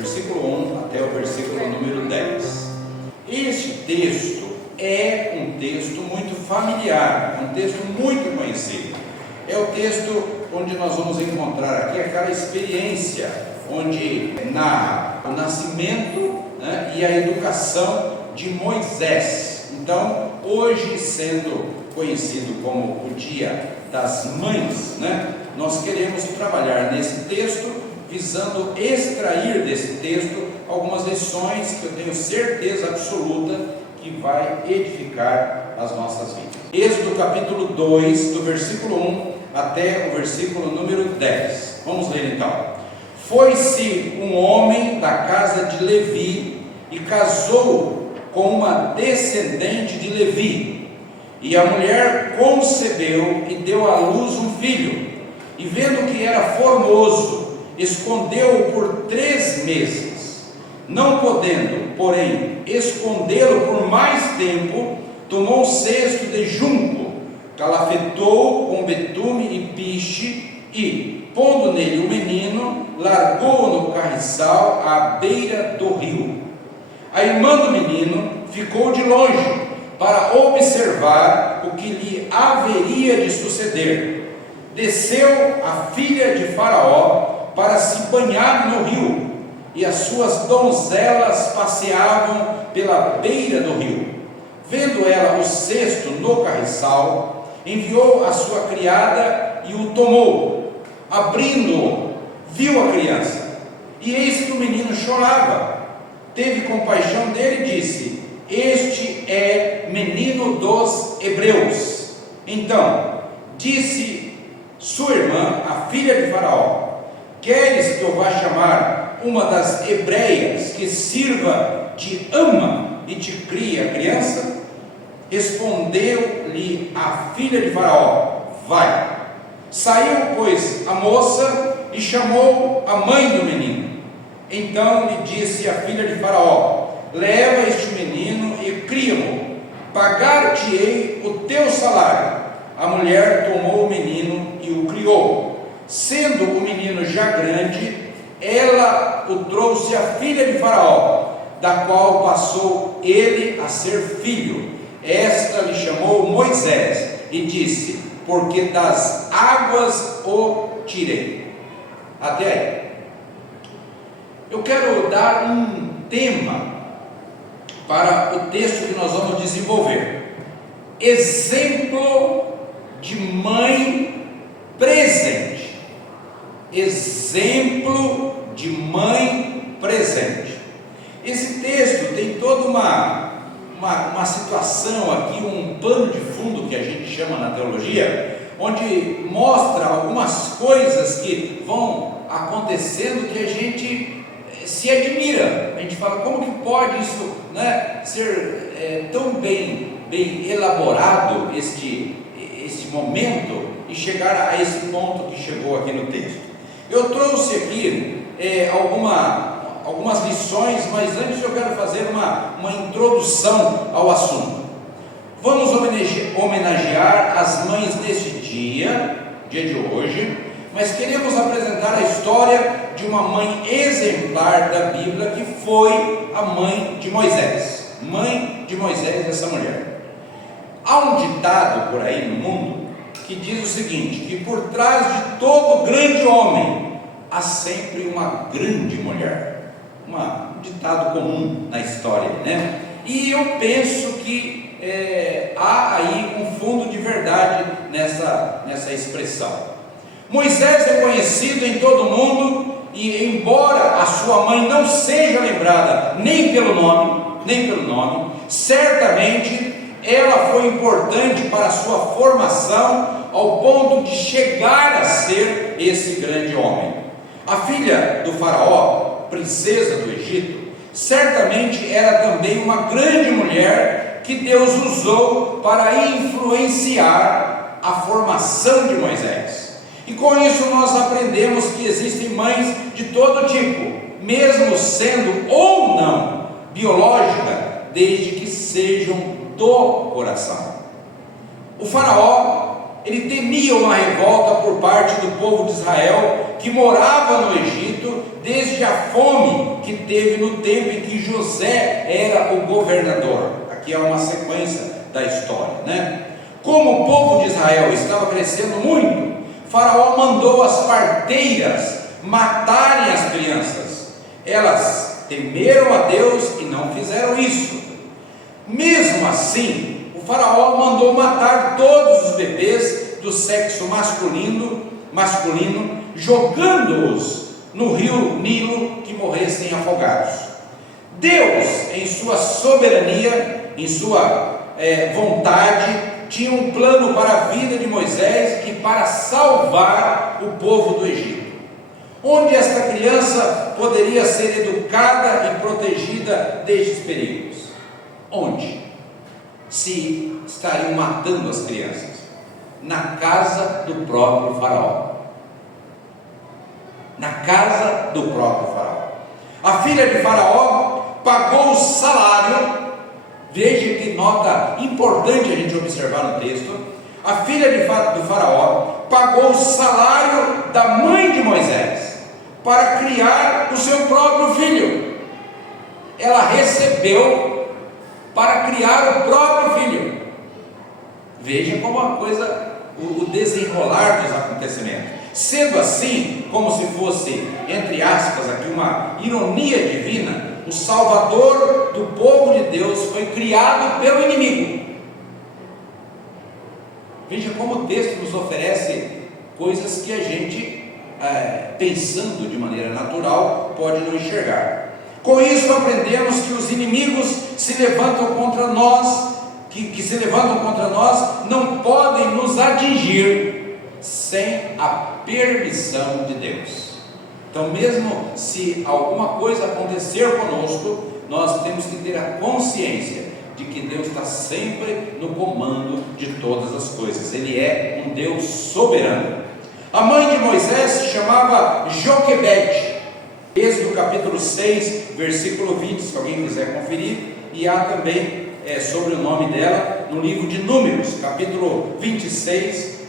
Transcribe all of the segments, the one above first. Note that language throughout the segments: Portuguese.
versículo 1 até o versículo número 10. Este texto é um texto muito familiar, um texto muito conhecido. É o texto onde nós vamos encontrar aqui aquela experiência, onde narra o nascimento, né, e a educação de Moisés. Então, hoje, sendo conhecido como o Dia das Mães, né, nós queremos trabalhar nesse texto, visando extrair desse texto algumas lições que eu tenho certeza absoluta que vai edificar as nossas vidas. Êxodo capítulo 2, do versículo 1 até o versículo número 10. Vamos ler então. Foi-se um homem da casa de Levi e casou com uma descendente de Levi. E a mulher concebeu e deu à luz um filho. E vendo que era formoso, escondeu-o por 3 meses. Não podendo, porém, escondê-lo por mais tempo, tomou um cesto de junco, calafetou com betume e piche, e, pondo nele o menino, largou-o no carriçal à beira do rio. A irmã do menino ficou de longe para observar o que lhe haveria de suceder. Desceu a filha de Faraó para se banhar no rio, e as suas donzelas passeavam pela beira do rio. Vendo ela o cesto no carriçal, enviou a sua criada e o tomou. Abrindo-o, viu a criança, e eis que o menino chorava. Teve compaixão dele e disse: este é menino dos hebreus. Então disse sua irmã, a filha de Faraó: queres que eu vá chamar uma das hebreias que sirva de ama e te crie a criança? Respondeu-lhe a filha de Faraó: vai. Saiu, pois, a moça e chamou a mãe do menino. Então lhe disse a filha de Faraó: leva este menino e cria-o, pagar-te-ei o teu salário. A mulher tomou o menino e o criou. Sendo o menino já grande, ela o trouxe à filha de Faraó, da qual passou ele a ser filho. Esta lhe chamou Moisés e disse: porque das águas o tirei. Até aí. Eu quero dar um tema para o texto que nós vamos desenvolver. Exemplo de mãe presente. Exemplo de mãe presente. Esse texto tem toda uma situação aqui, um pano de fundo que a gente chama na teologia, onde mostra algumas coisas que vão acontecendo que a gente se admira. A gente fala: como que pode isso, né, ser tão bem elaborado este momento e chegar a esse ponto que chegou aqui no texto. Eu trouxe aqui algumas lições, mas antes eu quero fazer uma introdução ao assunto. Vamos homenagear as mães deste dia de hoje, mas queremos apresentar a história de uma mãe exemplar da Bíblia, que foi a mãe de Moisés. Mãe de Moisés, essa mulher. Há um ditado por aí no mundo que diz o seguinte: que por trás de todo grande homem há sempre uma grande mulher. Um ditado comum na história, né? E eu penso que há aí um fundo de verdade nessa expressão. Moisés é conhecido em todo o mundo, e embora a sua mãe não seja lembrada nem pelo nome, certamente ela foi importante para a sua formação, ao ponto de chegar a ser esse grande homem. A filha do Faraó, princesa do Egito, certamente era também uma grande mulher que Deus usou para influenciar a formação de Moisés. E com isso nós aprendemos que existem mães de todo tipo, mesmo sendo ou não biológica, desde que sejam do coração. O Faraó, ele temia uma revolta por parte do povo de Israel, que morava no Egito, desde a fome que teve no tempo em que José era o governador. Aqui é uma sequência da história, né? Como o povo de Israel estava crescendo muito, Faraó mandou as parteiras matarem as crianças. Elas temeram a Deus e não fizeram isso. Mesmo assim, o Faraó mandou matar todos os bebês do sexo masculino, jogando-os no rio Nilo, que morressem afogados. Deus, em sua soberania, em sua vontade, tinha um plano para a vida de Moisés e para salvar o povo do Egito. Onde esta criança poderia ser educada e protegida destes perigos? Onde? Se estariam matando as crianças? Na casa do próprio Faraó. Na casa do próprio Faraó. A filha de Faraó pagou o salário. Veja que nota importante a gente observar no texto. A filha do Faraó pagou o salário da mãe de Moisés para criar o seu próprio filho. Ela recebeu para criar o próprio filho. Veja como a coisa, o desenrolar dos acontecimentos. Sendo assim, como se fosse, entre aspas, aqui uma ironia divina, o Salvador do povo de Deus foi criado pelo inimigo. Veja como o texto nos oferece coisas que a gente, pensando de maneira natural, pode não enxergar. Com isso aprendemos que os inimigos se levantam contra nós, que se levantam contra nós, não podem nos atingir sem a permissão de Deus. Então, mesmo se alguma coisa acontecer conosco, nós temos que ter a consciência de que Deus está sempre no comando de todas as coisas. Ele é um Deus soberano. A mãe de Moisés se chamava Joquebede. Êxodo capítulo 6, versículo 20, se alguém quiser conferir, e há também sobre o nome dela no livro de Números, capítulo 26,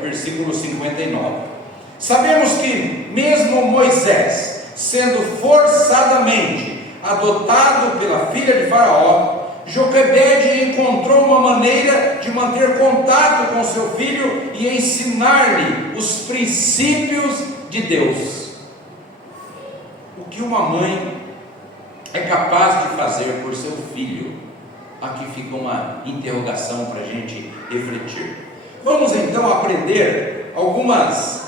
versículo 59. Sabemos que mesmo Moisés, sendo forçadamente adotado pela filha de Faraó, Joquebede encontrou uma maneira de manter contato com seu filho e ensinar-lhe os princípios de Deus. O que uma mãe é capaz de fazer por seu filho? Aqui fica uma interrogação para a gente refletir. Vamos então aprender algumas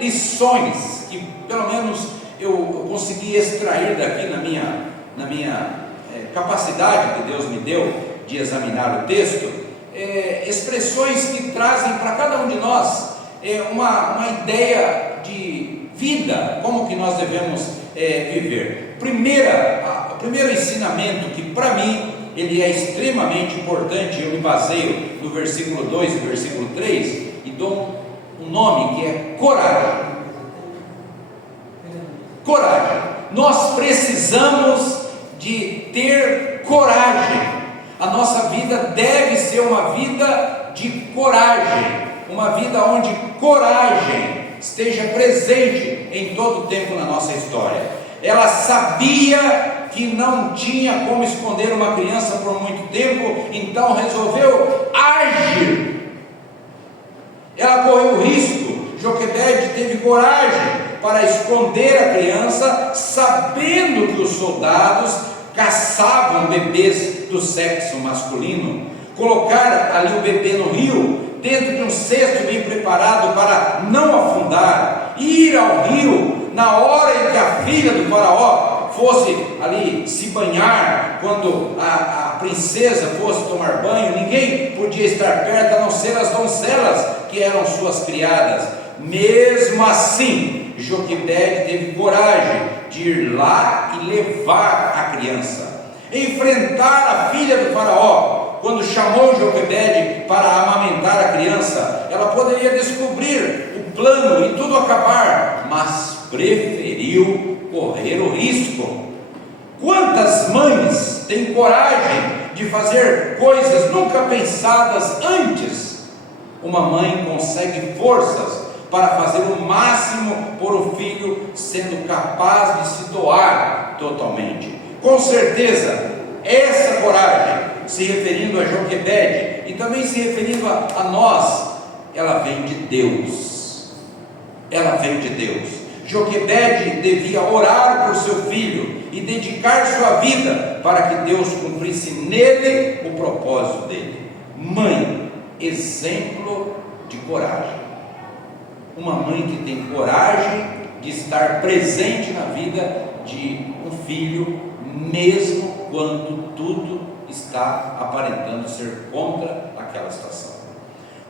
lições que pelo menos eu consegui extrair daqui na minha capacidade que Deus me deu de examinar o texto, expressões que trazem para cada um de nós uma ideia de vida, como que nós devemos viver. O primeiro ensinamento que para mim ele é extremamente importante, eu me baseio no versículo 2 e versículo 3 e dou um nome que é coragem. Coragem. Nós precisamos de ter coragem. A nossa vida deve ser uma vida de coragem, uma vida onde coragem esteja presente em todo o tempo na nossa história. Ela sabia que não tinha como esconder uma criança por muito tempo, então resolveu agir. Ela correu o risco. Joquebede teve coragem para esconder a criança, sabendo que os soldados caçavam bebês do sexo masculino. Colocar ali o bebê no rio, dentro de um cesto bem preparado para não afundar, ir ao rio na hora em que a filha do Faraó fosse ali se banhar, quando a princesa fosse tomar banho, ninguém podia estar perto a não ser as doncelas que eram suas criadas. Mesmo assim, Joquebede teve coragem de ir lá e levar a criança, enfrentar a filha do Faraó. Quando chamou Joquebede para amamentar a criança, ela poderia descobrir o plano e tudo acabar, mas preferiu correr o risco. Quantas mães têm coragem de fazer coisas nunca pensadas antes? Uma mãe consegue forças para fazer o máximo por o filho, sendo capaz de se doar totalmente. Com certeza, essa coragem, se referindo a Joquebede e também se referindo a nós, ela vem de Deus. Ela vem de Deus. Joquebede devia orar por seu filho e dedicar sua vida para que Deus cumprisse nele o propósito dele. Mãe, exemplo de coragem. Uma mãe que tem coragem de estar presente na vida de um filho, mesmo quando tudo está aparentando ser contra aquela situação.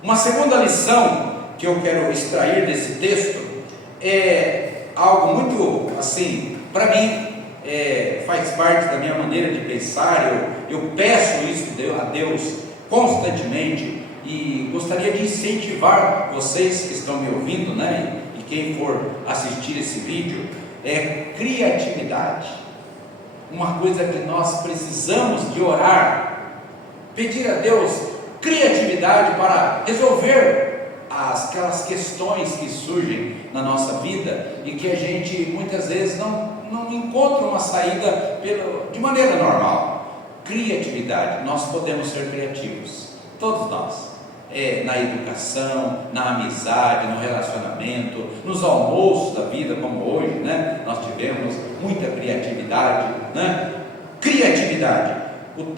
Uma segunda lição que eu quero extrair desse texto é algo muito assim, para mim, faz parte da minha maneira de pensar. Eu peço isso a Deus constantemente e gostaria de incentivar vocês que estão me ouvindo, né? E quem for assistir esse vídeo, é criatividade. Uma coisa que nós precisamos de orar, pedir a Deus criatividade para resolver aquelas questões que surgem na nossa vida e que a gente muitas vezes não encontra uma saída de maneira normal. Criatividade, nós podemos ser criativos, todos nós, na educação, na amizade, no relacionamento, nos almoços da vida, como hoje, né? Nós tivemos muita criatividade, né? Criatividade,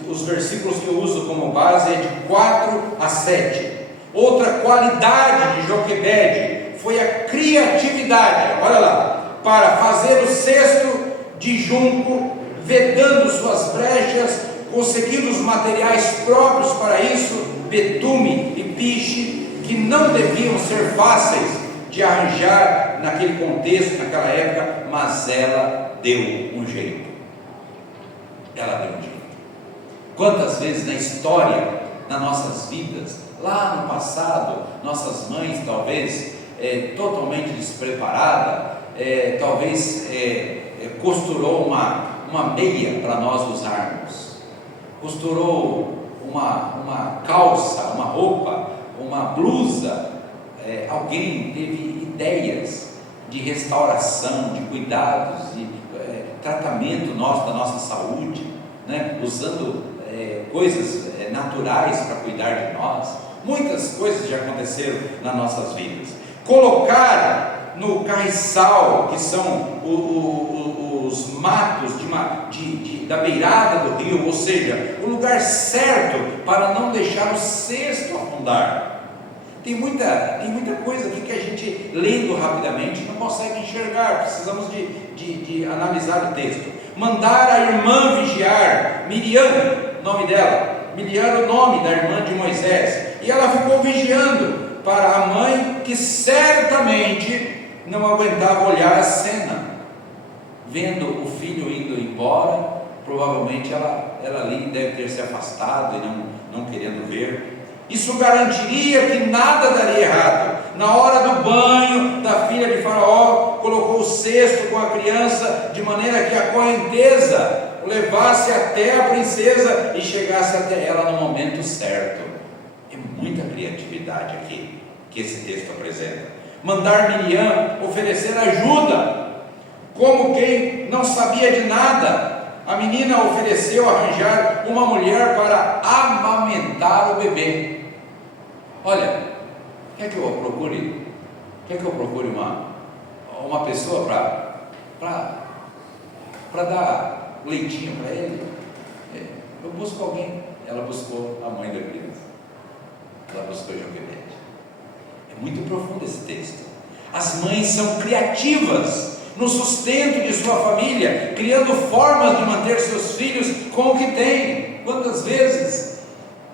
os versículos que eu uso como base é de 4 a 7. Outra qualidade de Joquebede foi a criatividade, olha lá, para fazer o cesto de junco, vedando suas brechas, conseguindo os materiais próprios para isso, betume e piche, que não deviam ser fáceis de arranjar naquele contexto, naquela época, mas ela deu um jeito. Ela deu um jeito. Quantas vezes na história, nas nossas vidas, lá no passado, nossas mães talvez totalmente despreparada, talvez costurou uma meia para nós usarmos, costurou uma calça, uma roupa, uma blusa. Alguém teve ideias de restauração, de cuidados, de tratamento da nossa saúde, né? Usando coisas naturais para cuidar de nós. Muitas coisas já aconteceram nas nossas vidas. Colocar no carriçal, que são os matos da beirada do rio, ou seja, o lugar certo para não deixar o cesto afundar. Tem muita coisa aqui que a gente, lendo rapidamente, não consegue enxergar. Precisamos de analisar o texto. Mandar a irmã vigiar, Miriam, nome dela. Miriam era o nome da irmã de Moisés. E ela ficou vigiando para a mãe, que certamente não aguentava olhar a cena. Vendo o filho indo embora, provavelmente ela ali deve ter se afastado e não querendo ver. Isso garantiria que nada daria errado. Na hora do banho da filha de Faraó, colocou o cesto com a criança, de maneira que a correnteza o levasse até a princesa e chegasse até ela no momento certo. É muita criatividade aqui que esse texto apresenta. Mandar Miriam oferecer ajuda, como quem não sabia de nada. A menina ofereceu arranjar uma mulher para amamentar o bebê. Olha, quer que eu procure uma pessoa para dar leitinho para ele? Eu busco alguém. Ela buscou a mãe da criança. Ela buscou Joquebede. É muito profundo esse texto. As mães são criativas no sustento de sua família, criando formas de manter seus filhos com o que têm. Quantas vezes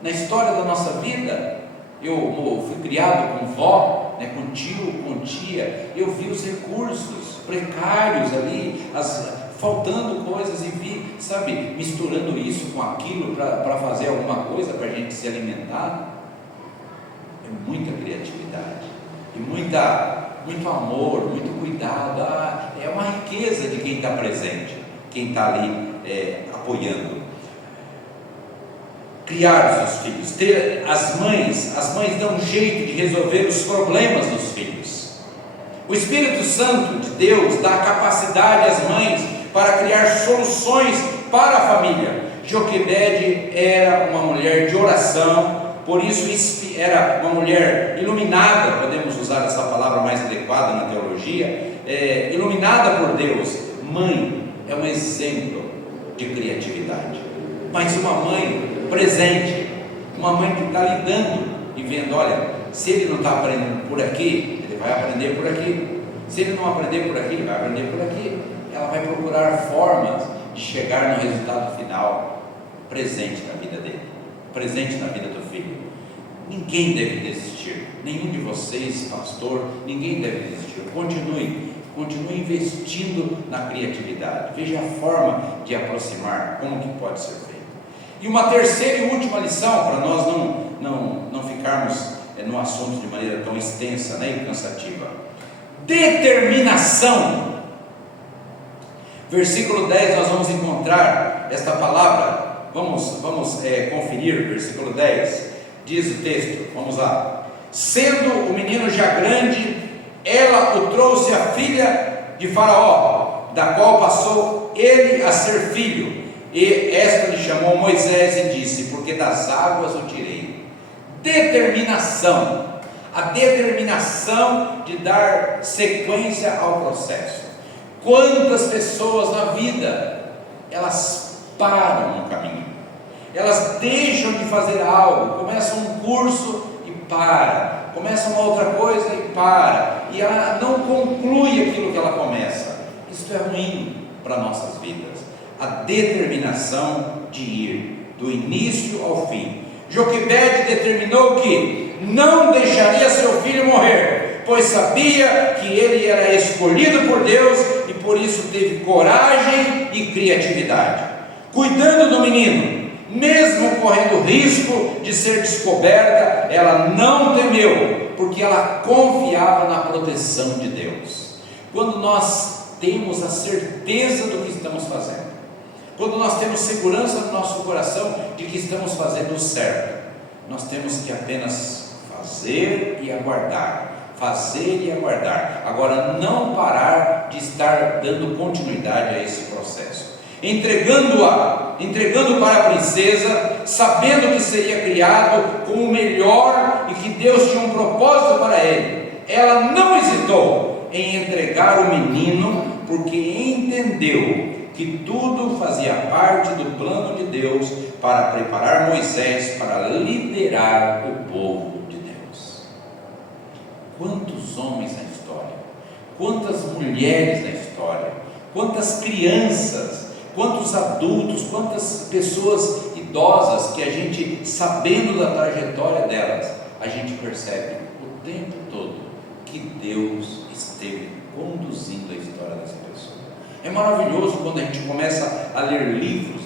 na história da nossa vida eu fui criado com vó, né, com tio, com tia, eu vi os recursos precários ali, faltando coisas, e vi, misturando isso com aquilo para fazer alguma coisa para a gente se alimentar. É muita criatividade e muito amor, muito cuidado. É uma riqueza de quem está presente, quem está ali apoiando. Criar os seus filhos, as mães dão um jeito de resolver os problemas dos filhos. O Espírito Santo de Deus dá capacidade às mães para criar soluções para a família. Joquebede era uma mulher de oração, por isso era uma mulher iluminada, podemos usar essa palavra mais adequada na teologia, iluminada por Deus. Mãe é um exemplo de criatividade, mas uma mãe presente, uma mãe que está lidando e vendo, olha, se ele não está aprendendo por aqui, ele vai aprender por aqui. Se ele não aprender por aqui, ele vai aprender por aqui. Ela vai procurar formas de chegar no resultado final presente na vida dele, presente na vida do filho. Ninguém deve desistir, nenhum de vocês, pastor, ninguém deve desistir. Continue investindo na criatividade. Veja a forma de aproximar, como que pode ser feito. E uma terceira e última lição, para nós não ficarmos no assunto de maneira tão extensa, e cansativa. Determinação. Versículo 10, nós vamos encontrar esta palavra. Vamos conferir, versículo 10, diz o texto, vamos lá. Sendo o menino já grande, ela o trouxe a filha de Faraó, da qual passou ele a ser filho, e esta lhe chamou Moisés e disse, porque das águas o tirei. Determinação, a determinação de dar sequência ao processo. Quantas pessoas na vida, elas param no caminho, elas deixam de fazer algo, começam um curso e para, começam uma outra coisa e para, e ela não conclui aquilo que ela começa. Isso é ruim para nossas vidas. A determinação de ir do início ao fim. Joquebede determinou que não deixaria seu filho morrer, pois sabia que ele era escolhido por Deus e por isso teve coragem e criatividade. Cuidando do menino, mesmo correndo risco de ser descoberta, ela não temeu, porque ela confiava na proteção de Deus. Quando nós temos a certeza do que estamos fazendo, quando nós temos segurança no nosso coração de que estamos fazendo o certo, nós temos que apenas fazer e aguardar. Fazer e aguardar. Agora, não parar de estar dando continuidade a esse processo. Entregando para a princesa, sabendo que seria criado com o melhor e que Deus tinha um propósito para ele. Ela não hesitou em entregar o menino, porque entendeu que tudo fazia parte do plano de Deus para preparar Moisés para liderar o povo de Deus. Quantos homens na história, quantas mulheres na história, quantas crianças, quantos adultos, quantas pessoas idosas que a gente, sabendo da trajetória delas, a gente percebe o tempo todo que Deus esteve conduzindo a história dessa pessoa. É maravilhoso quando a gente começa a ler livros,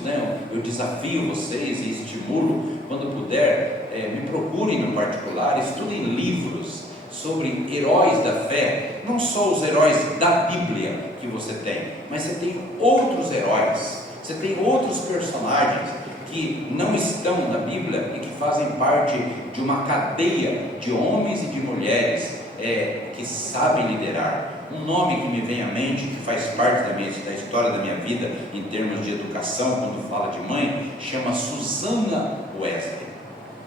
Eu desafio vocês e estimulo, quando puder, me procurem no particular, estudem livros sobre heróis da fé, não só os heróis da Bíblia que você tem, mas você tem outros heróis, você tem outros personagens que não estão na Bíblia e que fazem parte de uma cadeia de homens e de mulheres que sabem liderar. Um nome que me vem à mente, que faz parte da história da minha vida, em termos de educação, quando fala de mãe, chama Susana Wesley.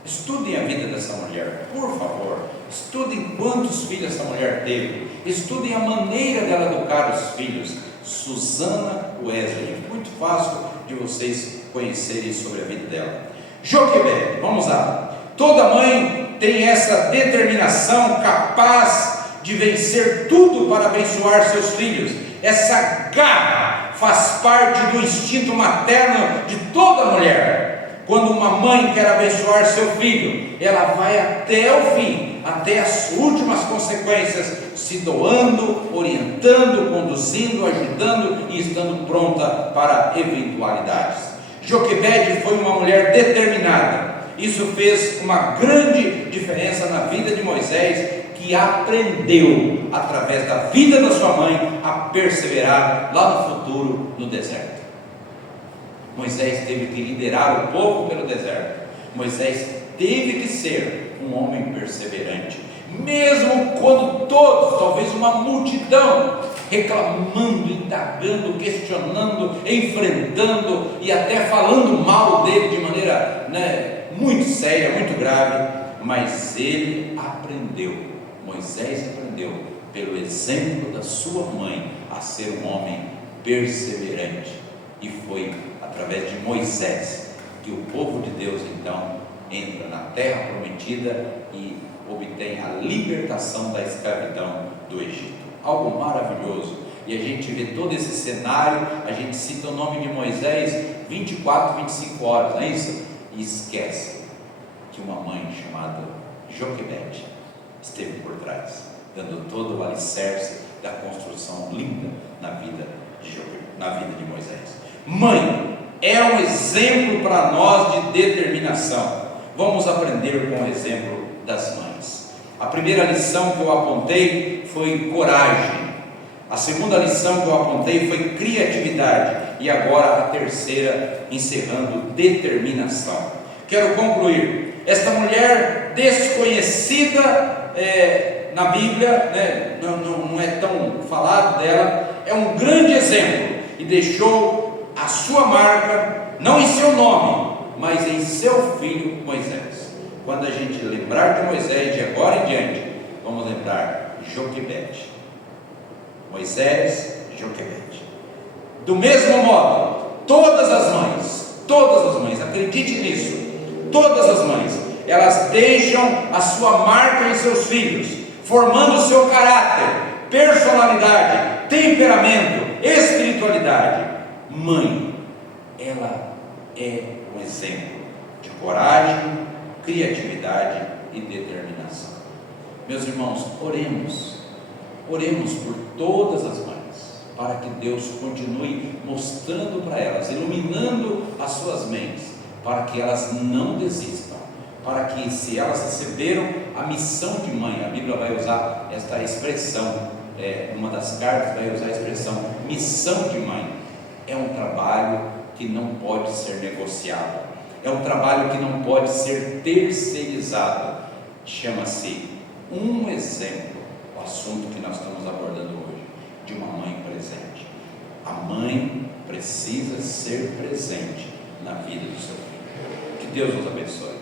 Estudem a vida dessa mulher, por favor. Estudem quantos filhos essa mulher teve. Estudem a maneira dela educar os filhos. Susana Wesley. É muito fácil de vocês conhecerem sobre a vida dela. Joquebede, vamos lá. Toda mãe tem essa determinação capaz de vencer tudo para abençoar seus filhos. Essa garra faz parte do instinto materno de toda mulher. Quando uma mãe quer abençoar seu filho, ela vai até o fim, até as últimas consequências, se doando, orientando, conduzindo, ajudando e estando pronta para eventualidades. Joquebede foi uma mulher determinada. Isso fez uma grande diferença na vida de Moisés, que aprendeu, através da vida da sua mãe, a perseverar lá no futuro, no deserto. Moisés teve que liderar o povo pelo deserto. Moisés teve que ser um homem perseverante. mesmo quando todos, talvez uma multidão, reclamando, indagando, questionando, enfrentando e até falando mal dele de maneira muito séria, muito grave, mas ele aprendeu, Moisés aprendeu, pelo exemplo da sua mãe, a ser um homem perseverante, e foi através de Moisés que o povo de Deus então entra na terra prometida e obtém a libertação da escravidão do Egito. Algo maravilhoso. E a gente vê todo esse cenário, a gente cita o nome de Moisés 24, 25 horas, não é isso? E esquece que uma mãe chamada Joquebede esteve por trás, dando todo o alicerce da construção linda na vida de Moisés. Mãe é um exemplo para nós de determinação. Vamos aprender com o exemplo das mães. A primeira lição que eu apontei foi coragem. A segunda lição que eu apontei foi criatividade. E agora a terceira, encerrando, determinação. Quero concluir. Esta mulher desconhecida na Bíblia, não é tão falado dela, é um grande exemplo e deixou a sua marca, não em seu nome, mas em seu filho Moisés. Quando a gente lembrar de Moisés de agora em diante, vamos lembrar Joquebede. Moisés, Joquebede. Do mesmo modo, todas as mães, acredite nisso, todas as mães, elas deixam a sua marca em seus filhos, formando o seu caráter, personalidade, temperamento, espiritualidade. Mãe, ela é um exemplo de coragem, criatividade e determinação. Meus irmãos, oremos por todas as mães, para que Deus continue mostrando para elas, iluminando as suas mentes, para que elas não desistam, para que, se elas receberam a missão de mãe, a Bíblia vai usar esta expressão, uma das cartas vai usar a expressão missão de mãe. É um trabalho que não pode ser negociado, é um trabalho que não pode ser terceirizado. Chama-se um exemplo, o assunto que nós estamos abordando hoje, de uma mãe presente. A mãe precisa ser presente na vida do seu filho. Que Deus nos abençoe.